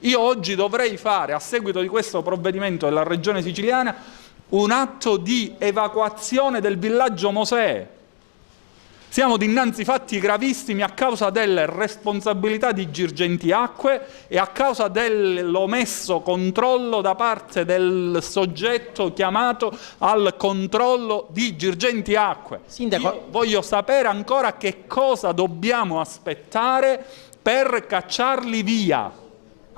Io oggi dovrei fare, a seguito di questo provvedimento della Regione Siciliana, un atto di evacuazione del villaggio Mosè. Siamo dinanzi a fatti gravissimi a causa delle responsabilità di Girgenti Acque e a causa dell'omesso controllo da parte del soggetto chiamato al controllo di Girgenti Acque. Sindaco, io voglio sapere ancora che cosa dobbiamo aspettare per cacciarli via.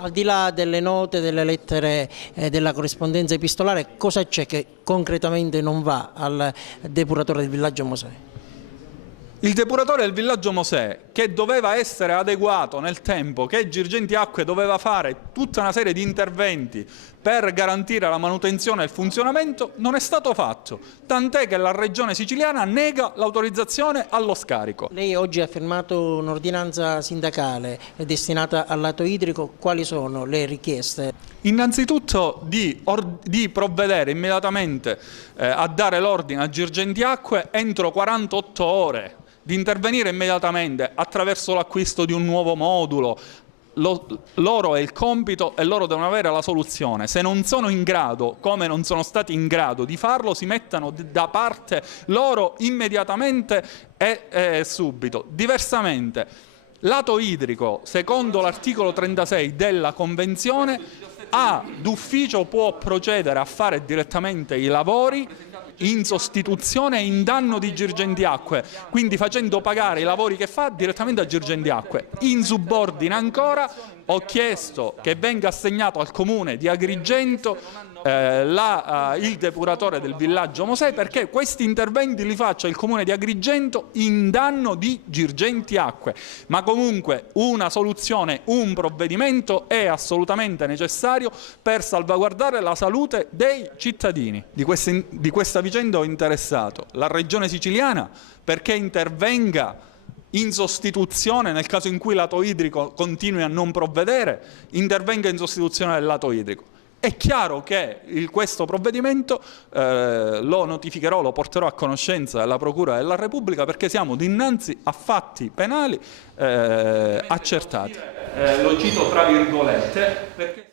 al di là delle note, delle lettere, della corrispondenza epistolare, cosa c'è che concretamente non va al depuratore del villaggio Mosè? Il depuratore del villaggio Mosè, che doveva essere adeguato nel tempo, che Girgenti Acque doveva fare tutta una serie di interventi per garantire la manutenzione e il funzionamento, non è stato fatto, tant'è che la Regione Siciliana nega l'autorizzazione allo scarico. Lei oggi ha firmato un'ordinanza sindacale destinata al lato idrico, quali sono le richieste? Innanzitutto di provvedere immediatamente a dare l'ordine a Girgenti Acque entro 48 ore, di intervenire immediatamente attraverso l'acquisto di un nuovo modulo. Loro è il compito e loro devono avere la soluzione. Se non sono in grado, come non sono stati in grado di farlo, si mettano da parte loro immediatamente e subito. Diversamente, lato idrico, secondo l'articolo 36 della Convenzione, d'ufficio può procedere a fare direttamente i lavori in sostituzione e in danno di Girgenti Acque, quindi facendo pagare i lavori che fa direttamente a Girgenti Acque. In subordine ancora ho chiesto che venga assegnato al comune di Agrigento il depuratore del villaggio Mosè, perché questi interventi li faccia il comune di Agrigento in danno di Girgenti Acque. Ma comunque una soluzione, un provvedimento è assolutamente necessario per salvaguardare la salute dei cittadini. Di questa vicenda ho interessato la Regione Siciliana perché intervenga in sostituzione, nel caso in cui il lato idrico continui a non provvedere, intervenga in sostituzione del lato idrico. È chiaro che questo provvedimento lo notificherò, lo porterò a conoscenza della Procura della Repubblica, perché siamo dinanzi a fatti penali accertati. Lo cito tra virgolette perché